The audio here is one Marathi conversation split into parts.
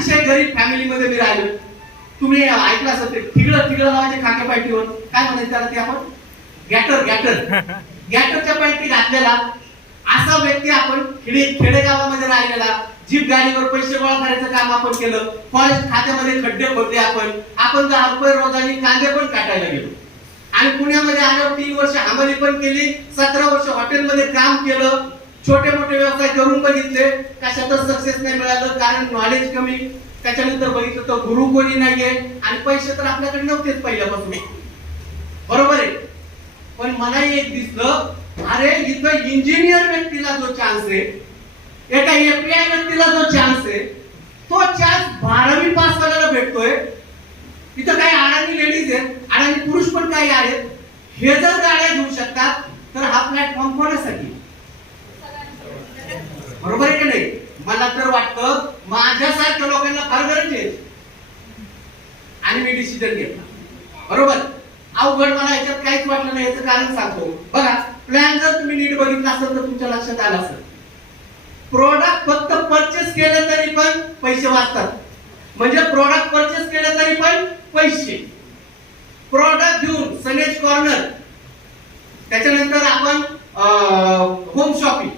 अतिशय गरीब फॅमिलीमध्ये मी राहिलो. तुम्ही ऐकलं असेल ते ठिगळं लावायचे खाके पायटीवर, काय म्हणायचं त्याला ते आपण गॅटरच्या पायटी घातलेला असा व्यक्ती आपण खेडेगावामध्ये राहिलेला. जीप गाडीवर पैसे गोळा करायचं काम आपण केलं. फॉरेस्ट खात्यामध्ये खड्डे खोदले आपण 10 रुपये रोजाने कांदे पण काटायला गेलो. आणि पुण्यामध्ये आल्यावर 3 वर्ष हमाली पण केली, 17 वर्ष हॉटेलमध्ये काम केलं, छोटे मोठे व्यवसाय करून बघितले, कशातच सक्सेस नाही मिळालं, कारण नॉलेज कमी. त्याच्यानंतर बघितलं तर गुरु कोणी नाहीये आणि पैसे तर आपल्याकडे नव्हतेच पहिल्यापासून, बरोबर आहे. पण मला एक दिसलं, अरे इथं इंजिनियर व्यक्तीला जो चान्स आहे, एका एपीआय व्यक्तीला जो चान्स आहे, तो चान्स 12वी पास वाल्याला भेटतोय. इथं काही अडाणी लेडीज आहेत, अडाणी पुरुष पण काही आहेत. हे जर गाड्या घेऊ शकतात तर हा प्लॅटफॉर्म कोणासाठी, बरोबर आहे की नाही? मला तर वाटतं माझ्यासारख्या लोकांना फार गरज आहे. आणि मी डिसिजन घेतला, बरोबर. अवघड मला याच्यात काहीच वाटलं नाही. याचं कारण सांगतो बघा. प्लॅन जर तुम्ही नीट बघितला असेल तर तुमच्या लक्षात आलं असेल, प्रोडक्ट फक्त परचेस केले तरी पण पैसे वाचतात. म्हणजे प्रोडक्ट परचेस केले तरी पण पैसे. प्रोडक्ट घेऊन सनेज कॉर्नर, त्याच्यानंतर आपण होम शॉपिंग,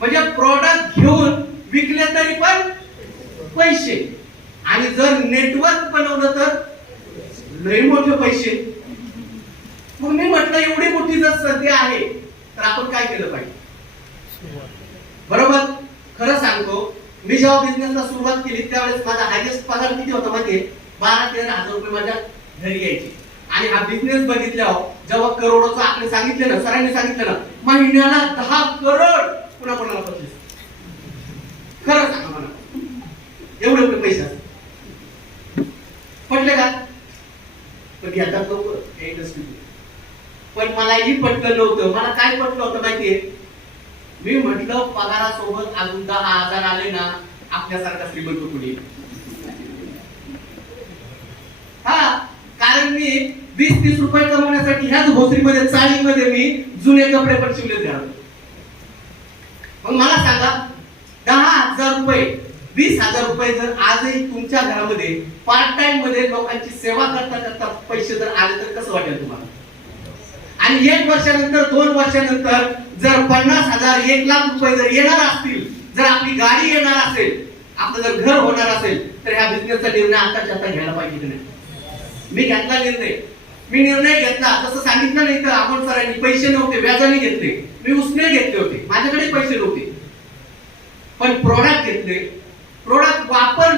म्हणजे प्रोडक्ट घेऊन विकले तरी पण पैसे. आणि जर नेटवर्क बनवलं तर लई मोठे पैसे. मग मी म्हटलं एवढी मोठी जर संधी आहे तर आपण काय केलं पाहिजे, बरोबर. खरं सांगतो, मी जेव्हा बिझनेसला सुरुवात केली त्यावेळेस माझा हायेस्ट पगार किती होता माहितीये? 12-13 हजार रुपये माझ्या घरी यायचे. आणि हा बिझनेस बघितल्यावर जेव्हा करोडोचं आकडे सांगितले ना, सरांनी सांगितलं ना, महिन्याला 10 करोड, पुन्हा कोणाला 25. खरं सांगा मला, एवढे पैसे पटले का? पण घेतात लोक. पण मलाही पटलं नव्हतं. मला काय पटलं होतं माहितीये? मी म्हटलं पगारासोबत अजून 10,000 आले ना, आपल्यासारखा श्रीमंत कुणी. हा, कारण मी 20-30 रुपये कमवण्यासाठी ह्याच भोसरीमध्ये चाळीमध्ये मी जुने कपडे पण शिवले द्या. मग मला सांगा, 10,000 रुपये 20,000 रुपये जर आजही तुमच्या घरामध्ये पार्ट टाइम मध्ये लोकांची सेवा करता करता पैसे जर आले तर कसं वाटेल तुम्हाला? आणि 1 वर्षानंतर 2 वर्षानंतर जर 50,000 1 लाख रुपये जर येणार असतील, जर आपली गाडी येणार असेल, आपलं जर घर होणार असेल, तर ह्या बिझनेसचा निर्णय आताच्या आता घ्यायला पाहिजे की नाही? मी घेतला निर्णय. मी निर्णय घेतला जसं सांगितलं नाही तर आपण सरांनी, पैसे नव्हते व्याजाने घेतले, मी उसने घेतले होते, माझ्याकडे पैसे नव्हते, पण प्रोडक्ट घेतले, प्रोडक्ट वापर